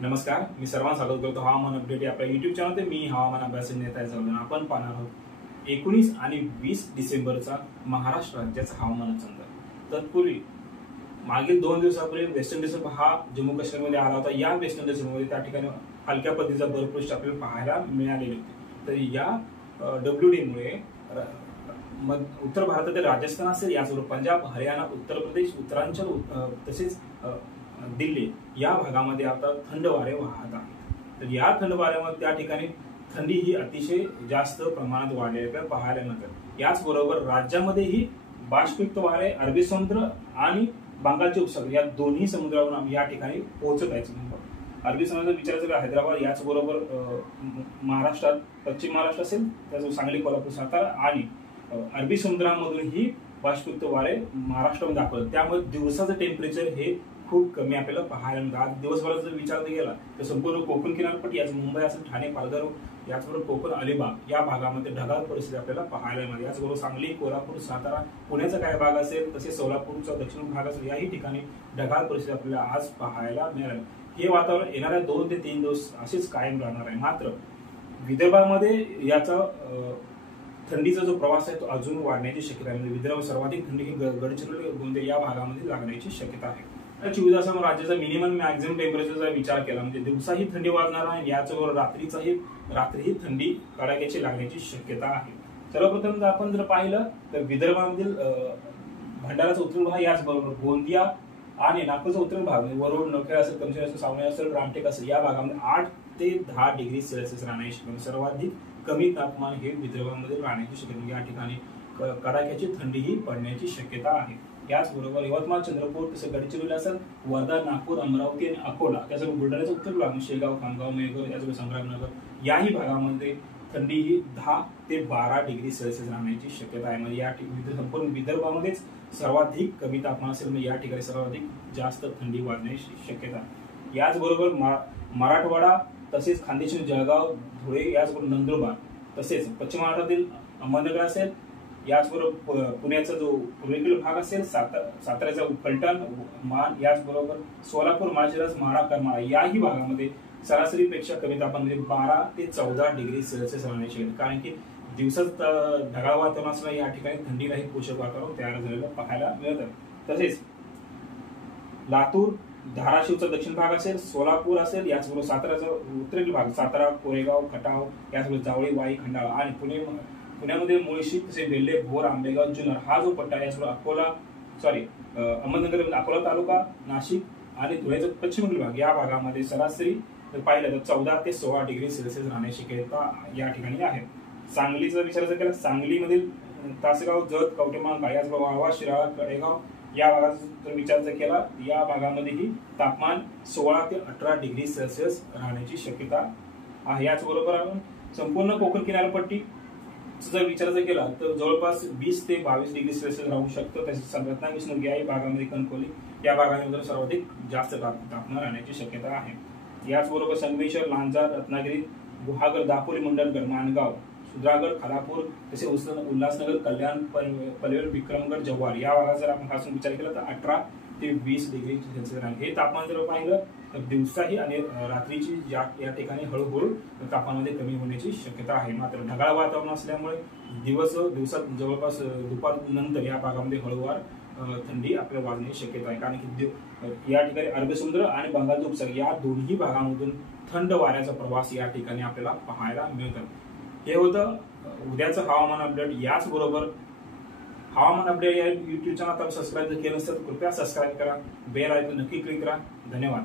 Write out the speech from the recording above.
नमस्कार, मी सर्वांना स्वागत करतो हवामान अपडेट या आपल्या युट्यूब चॅनलवर। मी हवामान अभ्यासक नेता आहे। आपण पाहणार आहोत 19 आणि 20 डिसेंबरचा महाराष्ट्र राज्याचा हवामान अंदाज। तत्पूर्वी मागील 2 दिवसापूर्वी वेस्टर्न डिस्टर्बन्स हा जम्मू काश्मीरमध्ये आला होता। या वेस्टर्न डिस्टर्बन्समध्ये त्या ठिकाणी हलक्या पद्धतीचा बर्फवृष्टी आपल्याला पाहायला मिळालेली होती। तर या WD मुळे उत्तर भारतातील राजस्थान असेल, याचबरोबर पंजाब, हरियाणा, उत्तर प्रदेश, उत्तरांचल तसेच दिल्ली या भागामध्ये आता थंड वारे वाहत आहेत। तर या थंड वाऱ्यामध्ये त्या ठिकाणी थंडी ही अतिशय जास्त प्रमाणात वाढलेली पाहायला मिळते। याचबरोबर राज्यामध्येही बाष्पयुक्त वारे अरबी समुद्र आणि बंगालचे उपसागर या दोन्ही समुद्रावरून या ठिकाणी पोहोचत आहेत। अरबी समुद्राचा विचार केला हैदराबाद, याचबरोबर महाराष्ट्रात पश्चिम महाराष्ट्र असेल, त्याचं सांगली, कोल्हापूर, सातारा आणि अरबी समुद्रामधून ही बाष्पयुक्त वारे महाराष्ट्रामध्ये दाखवतात। त्यामुळे दिवसाचं टेम्परेचर हे खूप कमी आपल्याला पाहायला मिळतं। आज दिवसभरात जर विचार केला तर संपूर्ण कोकण किनारपट्टी, याच मुंबई असेल, ठाणे, पालघर, याचबरोबर कोकण, अलिबाग या भागामध्ये ढगाळ परिस्थिती आपल्याला पाहायला मिळते। याचबरोबर सांगली, कोल्हापूर, सातारा, पुण्याचा काही भाग असेल, तसेच सोलापूरचा दक्षिण भाग असेल, याही ठिकाणी ढगाळ परिस्थिती आपल्याला आज पाहायला मिळाली। हे वातावरण येणाऱ्या 2 ते 3 दिवस असेच कायम राहणार आहे। मात्र विदर्भामध्ये याचा थंडीचा जो प्रवास आहे तो अजून वाढण्याची शक्यता आहे। विदर्भात सर्वाधिक थंडी ही गडचिरोली, गोंदिया या भागामध्ये लागण्याची शक्यता आहे। 24 राज्याचा मिनिमम मॅक्झिमम टेम्परेचरचा विचार केला म्हणजे दिवसाही थंडी वाढणार आहे, याचबरोबर रात्रीही थंडी कडाक्याची लागण्याची शक्यता आहे। सर्वप्रथम आपण जर पाहिलं तर विदर्भामधील भंडाराचा उत्तर भाग, याचबरोबर गोंदिया आणि नागपूरचा उत्तर भाग, वरुड, नौखेड असेल, कमशेर असेल, सावने असेल, रामटेक असेल, या भागामध्ये 8 ते 10 डिग्री सेल्सिअस राहण्याची शक्यता। सर्वाधिक कमी तापमान हे विदर्भामध्ये राहण्याची शक्यता। या ठिकाणी कडाक्याची थंडीही पडण्याची शक्यता आहे। याचबरोबर यवतमाळ, चंद्रपूर, तसेच गडचिरोली असेल, वर्धा, नागपूर, अमरावती आणि अकोला, त्याचबरोबर बुलढाण्याचा उत्तर भाग, शेगाव, खामगाव, मेहकर, याचबरोबर संग्रामनगर याही भागामध्ये थंडी ही 10 ते 12 डिग्री सेल्सिअस राहण्याची शक्यता आहे। म्हणजे या संपूर्ण विदर्भामध्येच सर्वाधिक कमी तापमान असेल, म्हणजे या ठिकाणी सर्वाधिक जास्त थंडी वाढण्याची शक्यता आहे। याचबरोबर मराठवाडा, तसेच खानदेश, जळगाव, धुळे, याचबरोबर नंदुरबार, तसेच पश्चिम महाराष्ट्रातील अहमदनगर असेल, याचबरोबर पुण्याचा जो पूर्वेकडील भाग असेल, साताऱ्याचा फलटण, मान, याचबरोबर सोलापूर, माळशिरस, माढा, करमाळा याही भागामध्ये सरासरीपेक्षा कमी तापमान म्हणजे 12 ते 14 डिग्री सेल्सिअस राहण्याची शक्यता। कारण की दिवसात ढगाळ वातावरण असलं, या ठिकाणी थंडीलाही पोषक वातावरण तयार झालेलं पाहायला मिळतं। तसेच लातूर, धाराशिवचा दक्षिण भाग असेल, सोलापूर असेल, याचबरोबर साताराचा उत्तरेकडील भाग, सातारा, कोरेगाव, खटाव, याचबरोबर जावळी, वाई, खंडाळा आणि पुण्यामध्ये मुळशी, तसेच वेल्हे, भोर, आंबेगाव, जुन्नर हा जो पट्टा, याचबरोबर अहमदनगर, अकोला तालुका, नाशिक आणि धुळ्याचा पश्चिमेकडील भाग या भागामध्ये सरासरी जर पाहिलं तर 14 ते 16 डिग्री सेल्सिअस राहण्याची शक्यता या ठिकाणी आहे। सांगलीचा विचार जर केला, सांगलीमधील तासगाव, जत, कवठेमहांकाळ, याचबरोबर वाळवा, शिराळा, कडेगाव या भागाचा जर विचार केला, या भागामध्येही तापमान 16 ते 18 डिग्री सेल्सिअस राहण्याची शक्यता आहे। याचबरोबर आपण संपूर्ण कोकण किनारपट्टी जर विचार केला तर जवळपास 20 ते 22 डिग्री सेल्सिअस राहू शकतं। तसेच रत्नागिरी, सिंधुदुर्ग या भागामध्ये, कणकवली या भागामध्ये सर्वाधिक जास्त तापमान राहण्याची शक्यता आहे। याचबरोबर संगमेश्वर, लांजा, रत्नागिरी, गुहागर, दापोली, मंडणगड, माणगाव, सुधागड, खालापूर, तसेच उल्हासनगर, कल्याण, पनवेल, विक्रमगड, जव्हार या भागात जर आपण खास विचार केला तर 18 ते 20 डिग्री सेल्सिअस राहील। हे तापमान जर पाहिलं तर दिवसाही आणि रात्रीची या ठिकाणी हळूहळू तापमानामध्ये कमी होण्याची शक्यता आहे। मात्र ढगाळ वातावरण असल्यामुळे दिवसात जवळपास दुपारनंतर या भागामध्ये हळूवार थंडी आपल्याला वाढण्याची शक्यता आहे। कारण की या ठिकाणी अरबी समुद्र आणि बंगालचा उपसागर या दोन्ही भागांमधून थंड वाऱ्याचा प्रवास या ठिकाणी आपल्याला पाहायला मिळतात। हे होतं उद्याचं हवामान अपडेट। याचबरोबर हवामान अपडेट या युट्यूब चॅनल सबस्क्राईब केलं नसेल तर कृपया सबस्क्राईब करा, बेल आयकॉन नक्की क्लिक करा। धन्यवाद।